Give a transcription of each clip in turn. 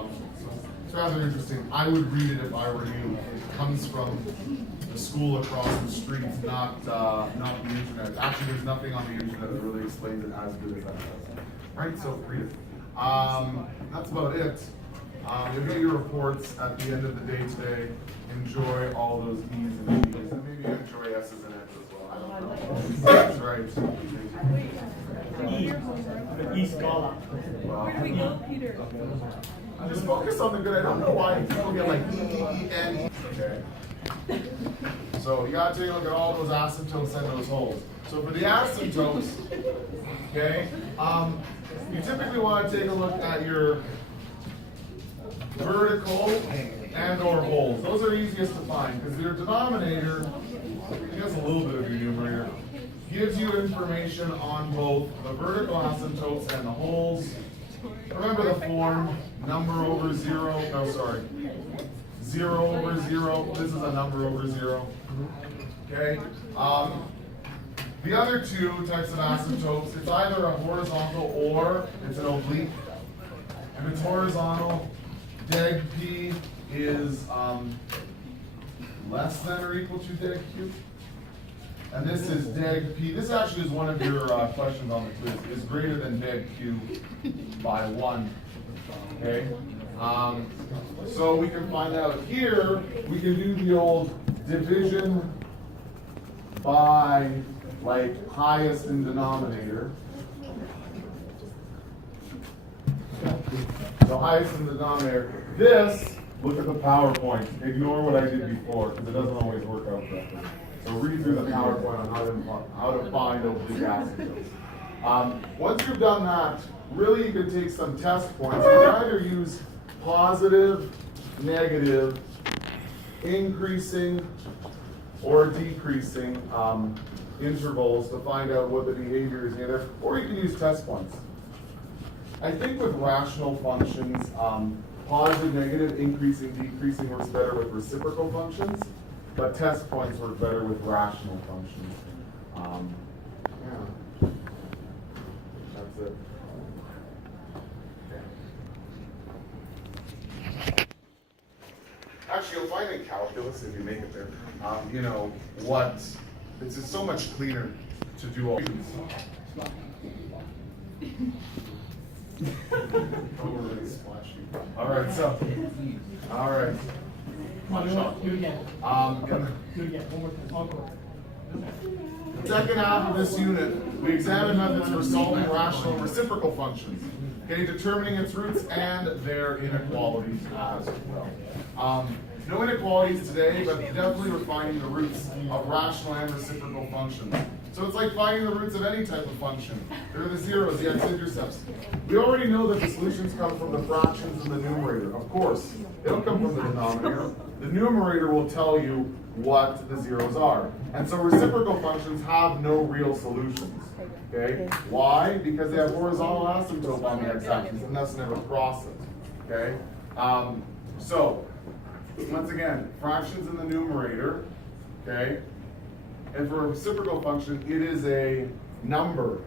functions. So it's rather interesting. I would read it if I were you. It comes from the school across the street, not the internet. Actually, there's nothing on the internet that really explains it as good as that does. Right? So read it. That's about it. You'll get your reports at the end of the day today. Enjoy all those E's and D's, and maybe enjoy S's and N's as well. I don't know. That's right. E scholar. Where do we go, Peter? Just focus on the good. I don't know why people get like E, E, N, E. Okay. So you gotta take a look at all those asymptotes and those holes. So for the asymptotes, okay, you typically want to take a look at your vertical and or holes. Those are easiest to find because your denominator, I guess a little bit of your numerator, gives you information on both the vertical asymptotes and the holes. Remember the form, number over zero, no sorry, 0 over 0, this is a number over 0, okay? The other two types of asymptotes, it's either a horizontal or it's an oblique. If it's horizontal, deg P is less than or equal to deg Q. And this is deg P. This actually is one of your questions on the quiz. Is greater than deg Q by 1. Okay? So we can find out here, we can do the old division by like highest in denominator. So highest in the denominator. This, look at the PowerPoint. Ignore what I did before because it doesn't always work out that way. So read through the PowerPoint on how to find oblique asymptotes. Once you've done that, really you can take some test points. You can either use positive, negative, increasing, or decreasing intervals to find out what the behavior is near there, or you can use test points. I think with rational functions, positive, negative, increasing, decreasing works better with reciprocal functions, but test points work better with rational functions. Yeah, that's it. Okay. Actually, you'll find in calculus, if you make it there, you know, what, it's just so much cleaner to do all these. All right, so, all right. Do it again. Do it again. One more time. Encore. Second half of this unit, we examine methods for solving rational and reciprocal functions. Okay, determining its roots and their inequalities as well. No inequalities today, but definitely we're finding the roots of rational and reciprocal functions. So it's like finding the roots of any type of function. They're the zeros, the x-intercepts. We already know that the solutions come from the fractions in the numerator. Of course, they don't come from the denominator. The numerator will tell you what the zeros are. And so reciprocal functions have no real solutions. Okay? Why? Because they have horizontal asymptote on the x-axis and thus never cross it. Okay? So, once again, fractions in the numerator. Okay? And for a reciprocal function, it is a number.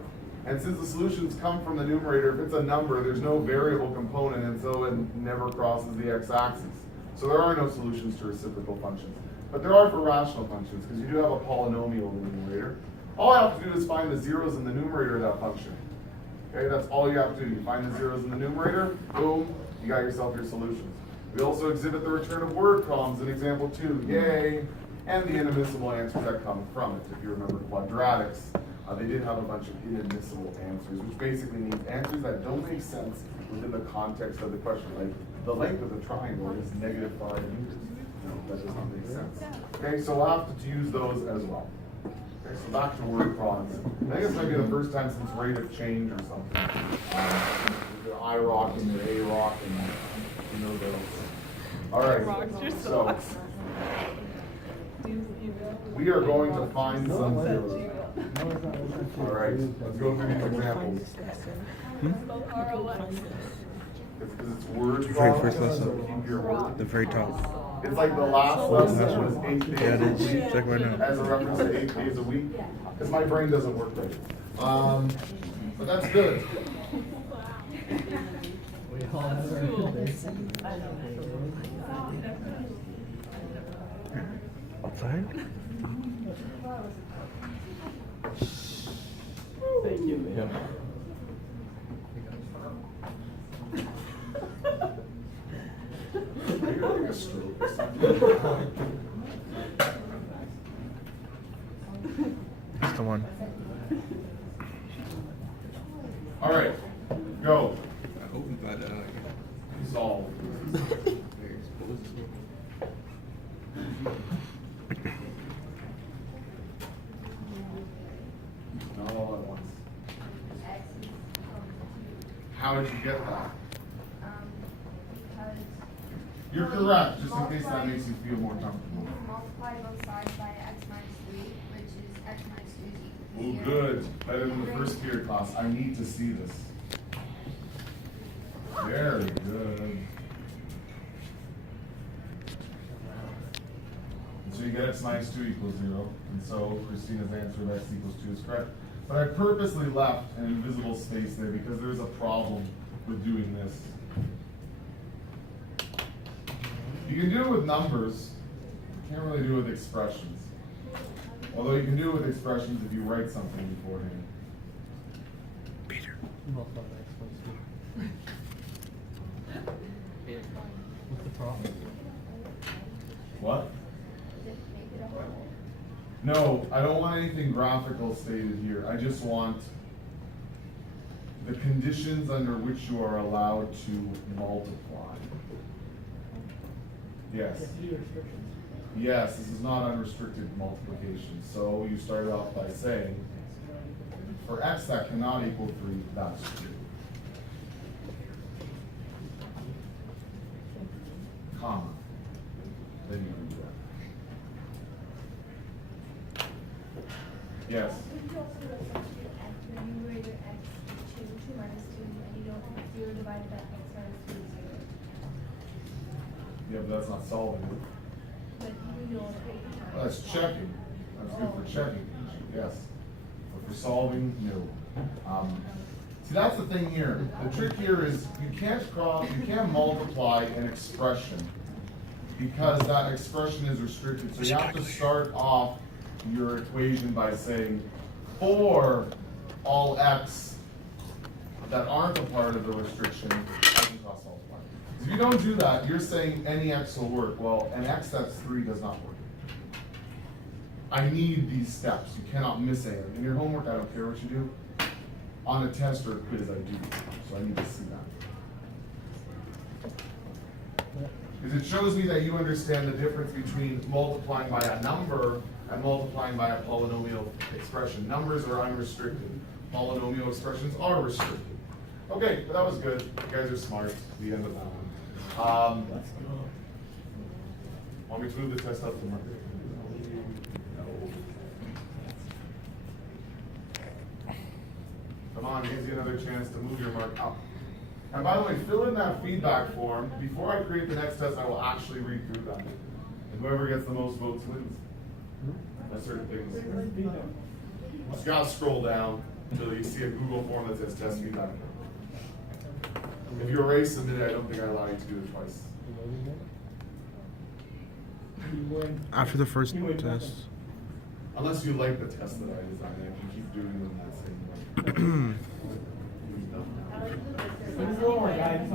And since the solutions come from the numerator, if it's a number, there's no variable component, and so it never crosses the x-axis. So there are no solutions to reciprocal functions. But there are for rational functions, because you do have a polynomial in the numerator. All I have to do is find the zeros in the numerator of that function. Okay, that's all you have to do. You find the zeros in the numerator, boom, you got yourself your solutions. We also exhibit the return of word columns in example 2, yay, and the inadmissible answers that come from it. If you remember quadratics, they did have a bunch of inadmissible answers, which basically means answers that don't make sense within the context of the question. Like, the length of the triangle is -5 meters. No, that does not make sense. Okay, so we'll have to use those as well. Okay, so back to word problems. I think this might be the first time since rate of change or something. The IROC and the AROC and you know those. All right, so we are going to find some zeros. All right, let's go through these examples. Because it's word The very problems, first lesson. so keep your word. The very top. It's like the last lesson was 8 days Yeah, it a is. week, Check right now. as a reference to 8 days a week, because my brain doesn't work right. But that's good. We all have our Cool. days. Outside? Thank you, man. Are you having a stroke or something? That's the one. All right, go. I hope we got Solve. very exposed. Not all at once. How did you get that? Because You're correct, just in case that makes you feel more comfortable. multiply both sides by x minus 3, which is x minus 2 is equal Oh, to 0. good. Better than the first period class. I need to see this. Very good. And so you get x minus 2 equals 0. And so Christina's answer of x equals 2 is correct. But I purposely left an invisible space there because there's a problem with doing this. You can do it with numbers. You can't really do it with expressions. Although you can do it with expressions if you write something beforehand. Peter. Multiply by x plus 2. What's the problem? What? Make it a whole. No, I don't want anything graphical stated here. I just want the conditions under which you are allowed to multiply. Yes. Yes, you do restrictions. Yes, this is not unrestricted multiplication. So you start off by saying, for x that cannot equal 3, that's true. Comma. Then you can do that. Yes. Would you also do a substitute x, the numerator x is 2 minus 2, and you don't have 0 divided by x minus 2 is 0. Yeah, but that's not solving it. But you don't. Well, that's checking. That's good for checking, yes. But for solving, no. See, that's the thing here. The trick here is you can't multiply an expression because that expression is restricted. So you have to start off your equation by saying, for all x that aren't a part of the restriction, I can cross multiply. If you don't do that, you're saying any x will work. Well, an x that's 3 does not work. I need these steps. You cannot miss any. In your homework, I don't care what you do. On a test or a quiz, I do. So I need to see that. Because it shows me that you understand the difference between multiplying by a number and multiplying by a polynomial expression. Numbers are unrestricted. Polynomial expressions are restricted. Okay, but that was good. You guys are smart. The end of that one. Want me to move the test up to mark? Come on, gives you another chance to move your mark up. And by the way, fill in that feedback form. Before I create the next test, I will actually read through them. And whoever gets the most votes wins. That's certain things. You just gotta scroll down until you see a Google form that says test feedback. If you already submitted, I don't think I allow you to do it twice. After the first test. Unless you like the test that I designed, I can keep doing them that same way.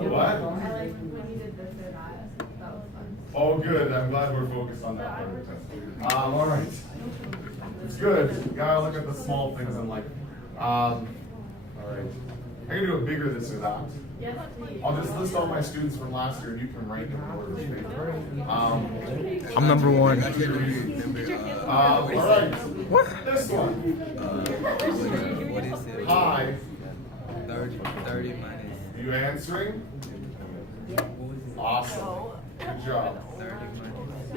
What? I like when you did this or that. That was fun. Oh, good. I'm glad we're focused on that part of the test. All right. It's good. You gotta look at the small things in life. All right. I can do a bigger this or that. Yes, please. I'll just list all my students from last year, and you can rank them in order of favorite. I'm number 1. All right. What? This one. What is it? Hi. 30 minus. You answering? What was it? Awesome. Good job. 30 minus.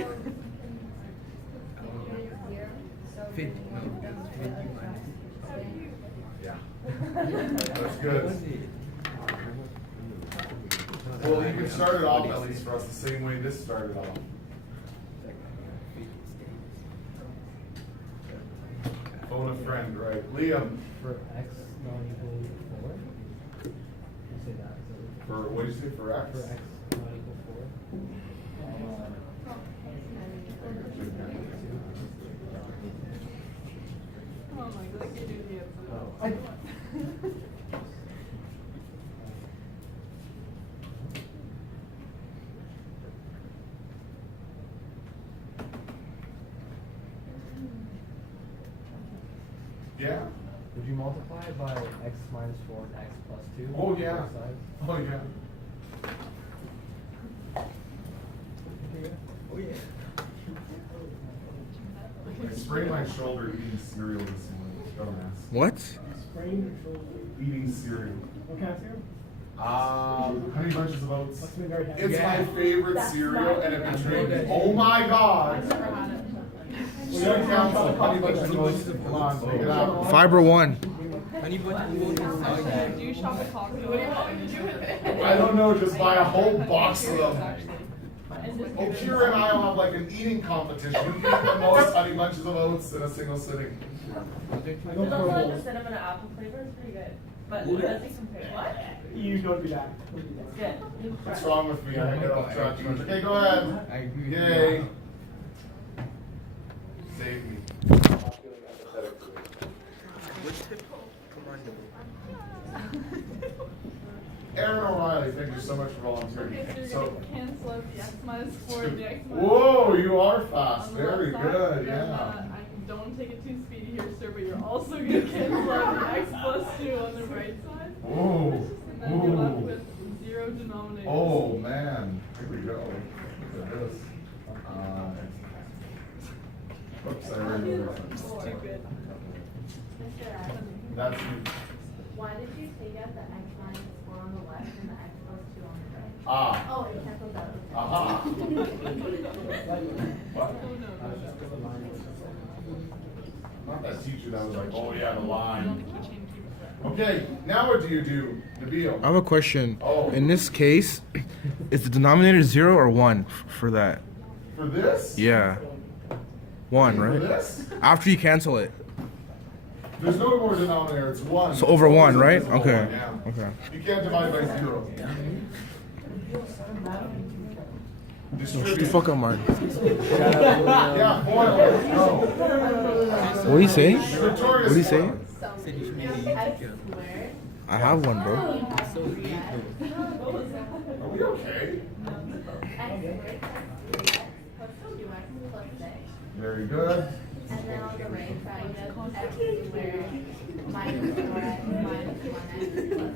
50. No, it was 50 minus. Yeah. That's good. What was it? Well, you can start it off at least for us the same way this started off. Phone a friend, right? Liam. For x not equal to 4? You say that. For, what did you say, for X? For X not equal 4. Oh my god, you do the Oh. Yeah. Would you multiply it by x minus 4 and x plus 2? Oh, yeah. Both sides? Oh, yeah. Oh yeah. I sprained my shoulder eating cereal this morning. Dumbass. What? Sprain your shoulder. Eating cereal. What kind of cereal? Honey Bunches of Oats. Must have been very happy. It's my Yeah. favorite That's cereal, not and it even betrayed me. good. Oh my god! Never had it. City Council, Honey Bunches of Oats. Come on, take it out. Fiber 1. Honey bunches of oats is so good. Do you shop at Costco? What do you want me to do with it? I don't know, just buy a whole box of them. Actually. Is this Oh, good? Kira and I will have like an eating competition. Who can eat the most Honey Bunches of Oats in a single sitting? I go There's for also like both. the cinnamon and apple flavor, it's pretty good. But Ooh, it that's- doesn't compare. What? You don't do that. It's good. You try What's it. wrong with me? I get off track too much. Okay, go ahead. I agree with Yay. you. Save me. Aaron O'Reilly, thank you so much for volunteering. Okay, so So, you're gonna cancel out the X minus 4 and the X minus whoa, you are fast. on the Very left side, good, and then, yeah. I don't take it too speedy here, sir, but you're also gonna cancel out the X plus 2 on the right side. Ooh, And then you're left ooh. with 0 denominators. Oh, man. Here we go. Look at this. Oops, I read it. Stupid. Mr. Adams, That's me. why did you take out the x minus 4 on the left and the x plus 2 on the right? Ah. Oh, it cancels out. Aha. Oh, What? no. Not that teacher that was like, oh yeah, the On the line. keychain, keep it. Okay, now what do you do, Nabil? I have a question. Oh. In this case, is the denominator 0 or 1 for that? For this? Yeah. 1, For right? this? After you cancel it. There's no more denominator, it's 1. So over 1, right? It's always a Okay. divisible one, Okay. yeah. You can't divide by 0. Shut the Distribute. fuck up, man. Yeah, boil it. Go. What do you say? Victorious What do you say? one. So, Said you should make a YouTube x channel. squared. I have one, bro. So late though. Are we okay? X squared plus 3x plus 2x plus 6. Very good. And then on the right side, you have x squared minus 4x minus 1x plus 4.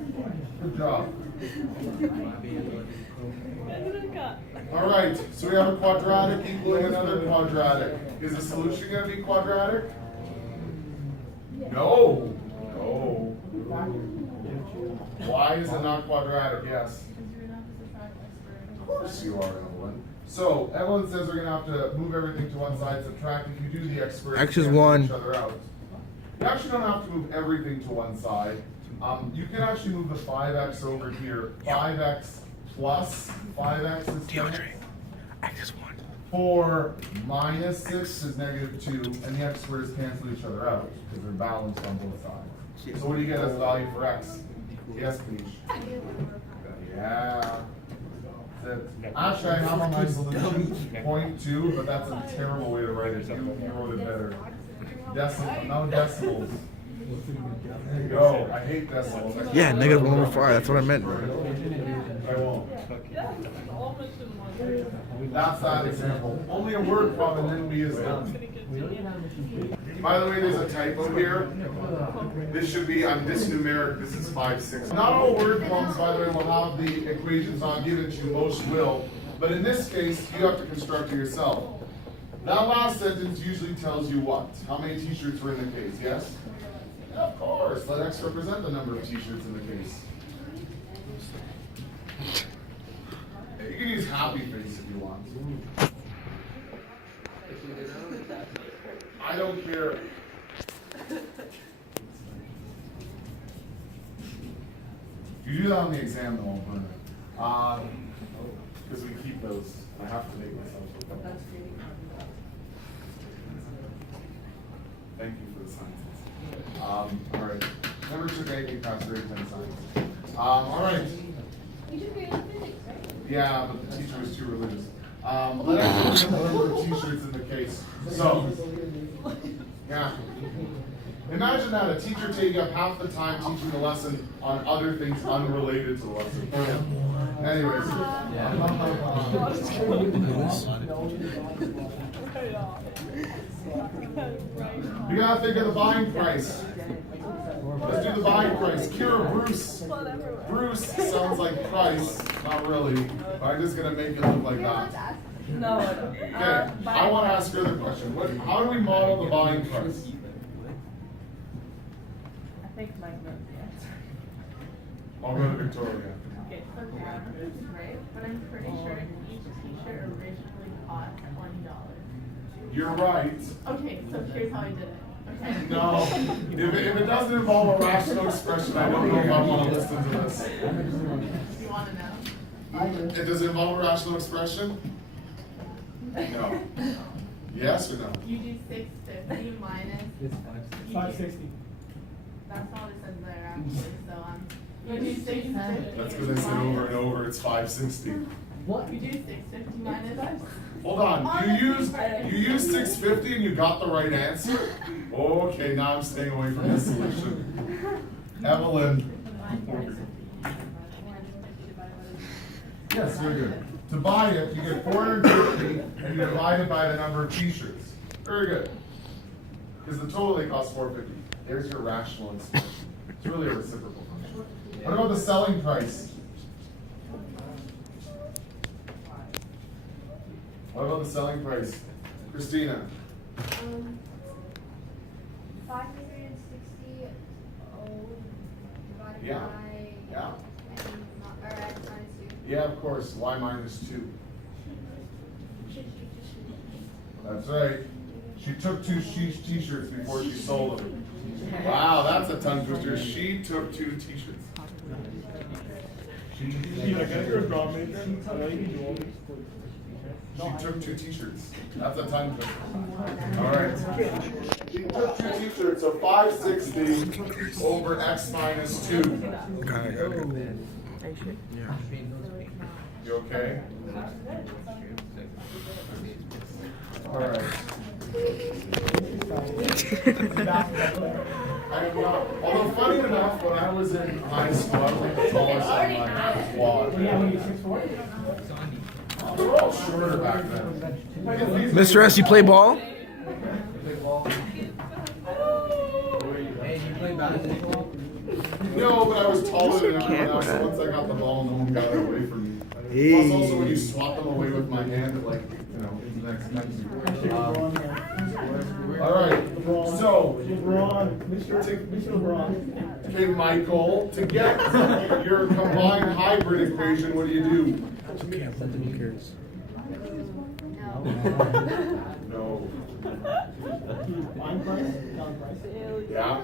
Good job. Got All right, so we have a quadratic equaling another quadratic. Is the solution going to be quadratic? No. No. Why is it not quadratic? Yes. Of course you are, Evelyn. So Evelyn says we're going to have to move everything to one side, subtract. If you do the x squared, X is you cancel 1. each other out. You actually don't have to move everything to one side. You can actually move the 5x over here. 5x plus 5x is 10. X is 1. 4 minus 6 is negative 2, and the x squares cancel each other out because they're balanced on both sides. So what do you get as the value for x? Yes, please. Yeah. That's it. Actually, I have on my solution 0.2, but that's a terrible way to write it. You wrote it better. Decimal, no decimals. There you go. I hate decimals. Yeah, negative 1 over 5. That's what I meant. I won't. all mentioned one. That's that example. Only a word problem, and then we is done. By the way, there's a typo here. This should be, on this numeric, this is 5, 6. Not all word problems, by the way, will have the equations not given to you. Most will. But in this case, you have to construct it yourself. That last sentence usually tells you what? How many t-shirts were in the case, yes? Of course. Let X represent the number of t-shirts in the case. You can use happy face if you want. I don't care. If you do that on the exam, though, I'll burn it. Because we keep those. I have to make myself look up. Thank you for the sciences. All right. Never took anything past grade 10 science. All right. You took your physics, right? Yeah, but the teacher was too religious. Let us learn the t-shirts in the case. So, yeah. Imagine that, a teacher taking up half the time teaching the lesson on other things unrelated to the lesson. Anyways. You gotta think of the buying price. Let's do the buying price. Kira, Bruce. Bruce sounds like price, not really. But I'm just gonna make it look like that. No. Okay, I want to ask her the question. How do we model the buying price? I think Mike knows the answer. I'll go to Victoria. Okay, so average, right? But I'm pretty sure each t-shirt originally cost $20. You're right. Okay, so here's how I did it. Okay. No, if it doesn't involve a rational expression, I don't know if I want to listen to this. You want to know? Does it involve a rational expression? No. Yes or no? You do 650 minus. It's you do- 560. That's not what it says there actually. So you do 650. That's because I said over and over, it's 560. What? You do 650 minus. Hold on, you used 650 and you got the right answer? Okay, now I'm staying away from this solution. Evelyn. Yes, you're good. To buy it, you get 450 and you divide it by the number of t-shirts. Very good. Because the total they cost 450. There's your rational expression. It's really a reciprocal function. What about the selling price? What about the selling price? Christina? 560 divided Yeah. by. Yeah. Or x minus 2. Yeah, of course. Y minus 2. That's right. She took 2 t-shirts before she sold them. Wow, that's a tongue twister. She took 2 t-shirts. She took 2 t-shirts. That's a tongue twister. All right. She took 2 t-shirts, so 560 over x minus 2. Yeah. You okay? All right. I am not, although funny enough, when I was in high school, I was like the tallest on my squad. Yeah, when you're 6'4"? They were all shorter back then. Mr. S, you play ball? Hey, you play basketball? No, but I was taller than everyone else, so once I got the ball, no one got it away from me. Plus also when you swap them away with my hand, it like, you know, it's the next time. All right, so, LeBron, Mr. LeBron. okay, Michael, to get your combined hybrid equation, what do you do? Who cares? No. Buying price, selling price. Yeah?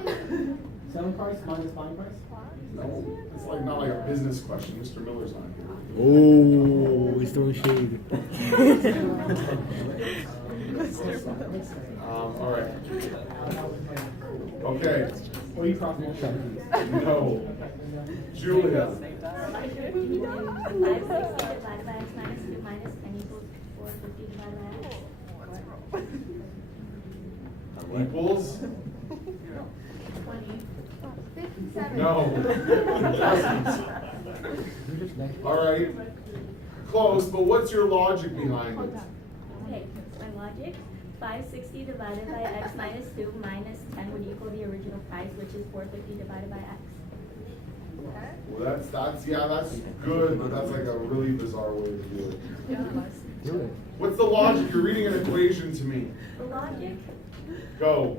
Selling price minus buying price? No. It's like not like a business question. Mr. Miller's not here. Oh, he's throwing shade. All right. Okay. What are you talking about? No. Julia. 560 divided by x minus 2 minus 10 equals 450 divided by x. Equals? 20. 57. No. All right. Close, but what's your logic behind it? Okay, my logic. 560 divided by x minus 2 minus 10 would equal the original price, which is 450 divided by x. Well, that's good, but that's like a really bizarre way to do it. What's the logic? You're reading an equation to me. The logic. Go.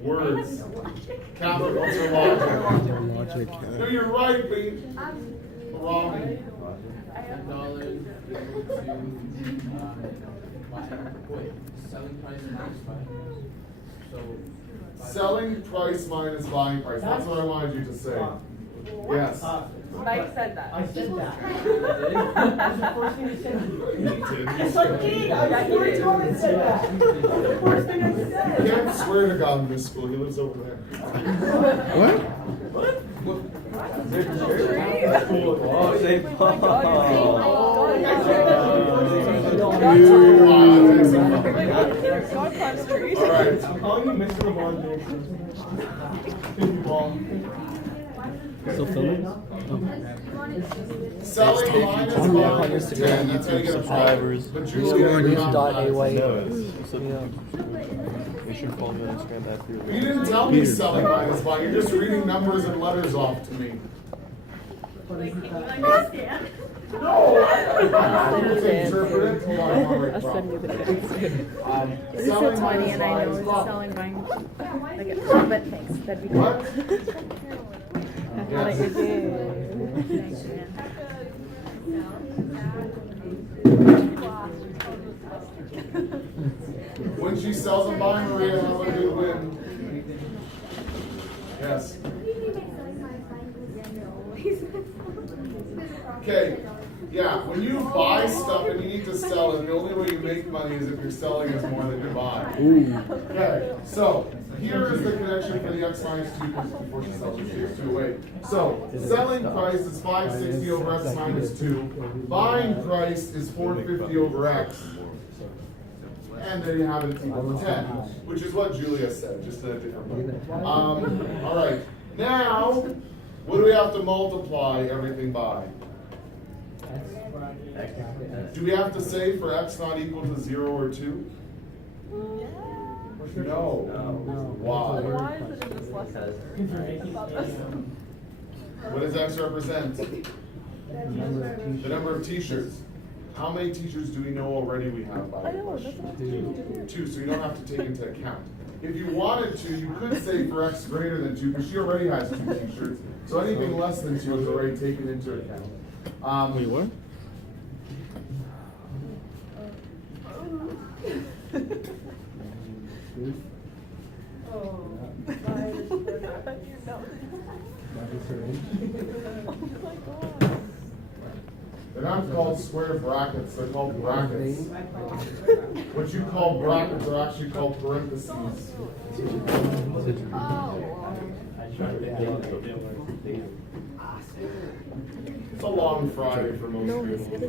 I Words. have no logic. Catherine, what's your logic? Logic. No, you're right, but you, Um, Rami. $10 selling price minus buying. So. Selling price minus buying price. That's what I wanted you to say. Yes. Mike said that. I said that. That's the first thing I said. You did. Yes, I did. I swore to God I said that. The first thing I You said. can't swear to God in this school. He lives over there. What? What? Oh, St. Paul. God climbs trees. All right. I'm calling you Mr. LeBron James. Still filming? Selling line is Follow me up on on Instagram, 10. That's how you get a subscribers. But Still Julia, going you're YouTube. not .ay. biased. Make sure to follow me on Instagram at You didn't tell me Peter. selling line is fine. You're just reading numbers and letters off to me. Like, can you understand? No! I'm going to interpret it. Hold on, I'm already I'll send you the text. This It's so funny, and I know it's selling mine. Like, but thanks. That'd be What? I thought it was good. Thanks, man. When she sells them by Maria, have a good win. Yes. Okay. Yeah, when you buy stuff and you need to sell it, the only way you make money is if you're selling is more than you buy. Okay, so here is the connection for the X minus 2 before she sells it, she takes 2 away. So selling price is 560 over X minus 2. Buying price is 450 over X. And then you have it equal to 10, which is what Julia said, just in a different way. All right, now, what do we have to multiply everything by? Do we have to say for X not equal to 0 or 2? No. Why? Why is it in this lesson? What does X represent? The number of t-shirts. How many t-shirts do we know already we have by I the know, question? that's not 2, so you don't have to take into account. If you wanted to, you could say for X greater than 2, because she already has 2 t-shirts. So anything less than 2 is already taken into account. Wait, what? They're not called square brackets, they're called brackets. What you call brackets are actually called parentheses. It's a long Friday for most people.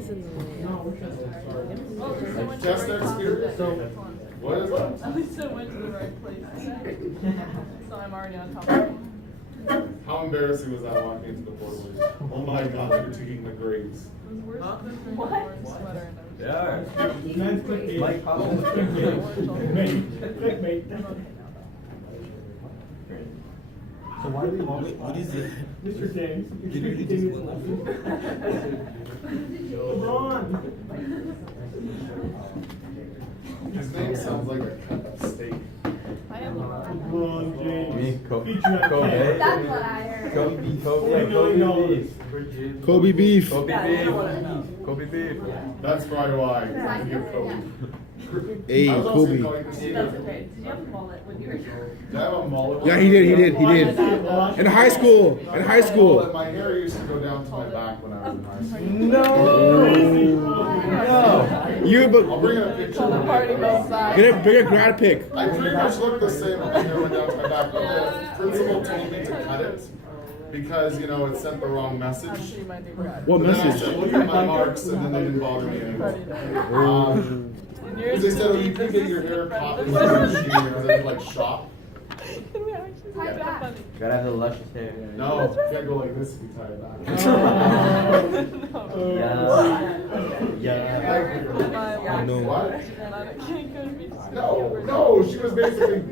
Test experience? What is that? At least I went to the right place. So I'm already on top of it. How embarrassing was that walking into the portal? Oh my God, they're taking the grades. It was worse than wearing a sweater and Yeah. Mike Powell. So why do we want What is it? Mr. James? Did you really just win LeBron. His name sounds like a cut of steak. I am LeBron. LeBron James. Me, Kobe. Feature at Kobe. 10. That's what I heard. Kobe beef. $40 million. Kobe beef. Kobe Yeah, I beef. don't wanna know. Kobe beef. That's probably why. I give Kobe. Hey, I was also Kobe. calling this That's either. okay. Did you have a mullet when you were Did I have a mullet? Yeah, he did. In high school. In high school. My hair used to go down to my back when I was in high school. No. You, but I'll bring in a picture. the party goes by. get a bigger grad pic. I pretty much look the same when my hair went down to my back, but the principal told me to cut it because, you know, it sent the wrong message. Actually, my new grad. What But then I message? said, look at my marks, and then they didn't bother me anymore. Because they said, oh, you could get your hair caught in the machine because it's like shop. Gotta have the luscious hair. No, you can't go like this if you tie it back. Yeah. No. What? No, she was basically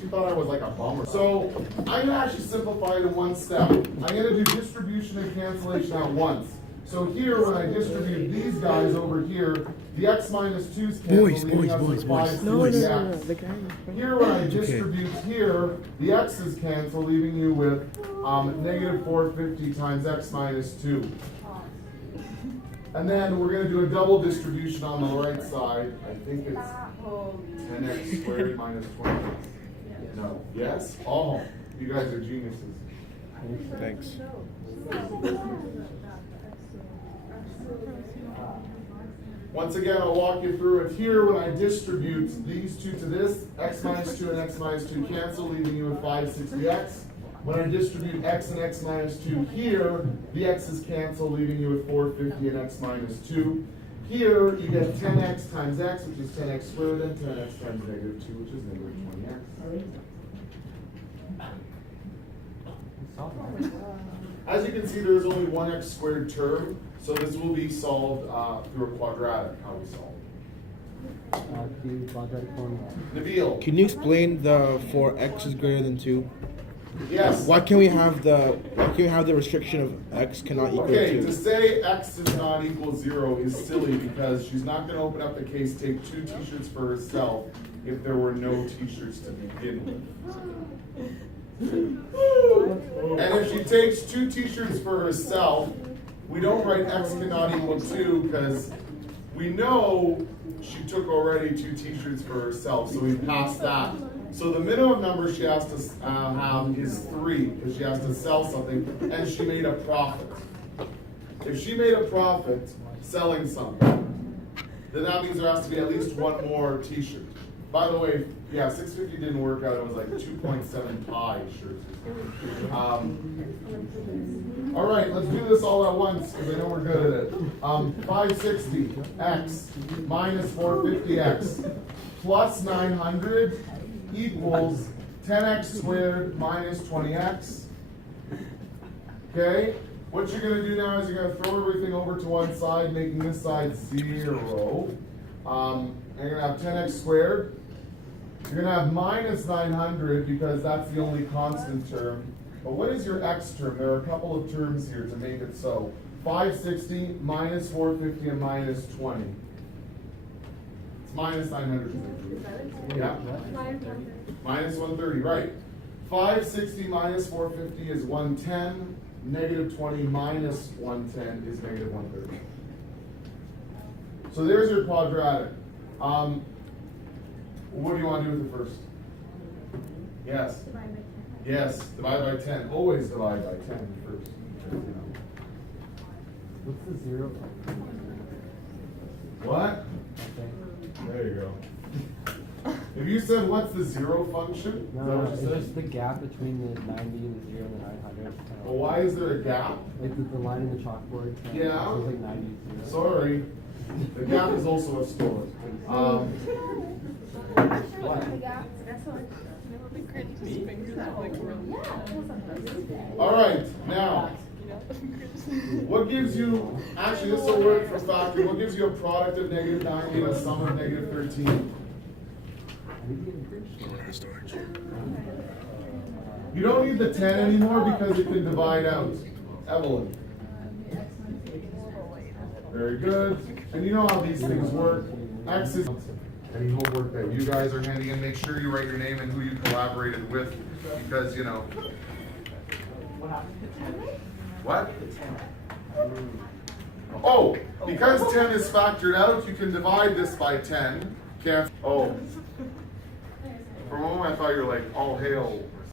she thought I was like a bummer. So I'm gonna actually simplify it in one step. I'm gonna do distribution and cancellation at once. So here, when I distribute these guys over here, the X minus 2's cancel, leaving us with 560X. Here, when I distribute here, the X's cancel, leaving you with negative 450 times X minus 2. And then we're going to do a double distribution on the right side. I think it's 10x squared minus 20x. No. Yes? Oh, you guys are geniuses. Thanks. Once again, I'll walk you through it here. When I distribute these two to this, x minus 2 and x minus 2 cancel, leaving you with 560x. When I distribute x and x minus 2 here, the x's cancel, leaving you with 450 and x minus 2. Here, you get 10x times x, which is 10x squared, and 10x times negative 2, which is negative 20x. As you can see, there's only one x squared term, so this will be solved through a quadratic. How we solve it? Quadratic formula. Nabil. Can you explain the for x is greater than 2? Yes. Why can't we have the restriction of x cannot equal Okay, 2? to say x does not equal 0 is silly because she's not going to open up the case, take 2 t-shirts for herself if there were no t-shirts to begin with. And if she takes 2 t-shirts for herself, we don't write x cannot equal 2 because we know she took already 2 t-shirts for herself, so we pass that. So the minimum number she has to have is 3 because she has to sell something, and she made a profit. If she made a profit selling something, then that means there has to be at least 1 more t-shirt. By the way, yeah, 650 didn't work out. It was like 2.7 pi shirts. All right, let's do this all at once because I know we're good at it. 560x minus 450x plus 900 equals 10x squared minus 20x. Okay? What you're going to do now is you're going to throw everything over to one side, making this side 0. And you're going to have 10x squared. You're going to have minus 900 because that's the only constant term. But what is your x term? There are a couple of terms here to make it so. 560 minus 450 and minus 20. It's minus 900. Yeah. Minus 130, right. 560 minus 450 is 110. Negative 20 minus 110 is negative 130. So there's your quadratic. What do you want to do with it first? Yes. Divide by 10. Yes, divide by 10. Always divide by 10 first. What's the 0? What? There you go. If you said what's the 0 function? No, is that what it's you said? just the gap between the 90 and the 0 and the 900. Well, why is there a gap? Like the line in the chalkboard. Yeah. It says like 90 to 0. Sorry. The gap is also a score. All right, now, what gives you, actually this will work for factoring, what gives you a product of negative 90 and a sum of negative 13? You don't need the 10 anymore because it can divide out. Evelyn. Very good. And you know how these things work. X is any homework that you guys are handing in, make sure you write your name and who you collaborated with because, you know. What? Oh, because 10 is factored out, you can divide this by 10. Can't. Oh. For a moment I thought you were like, all hail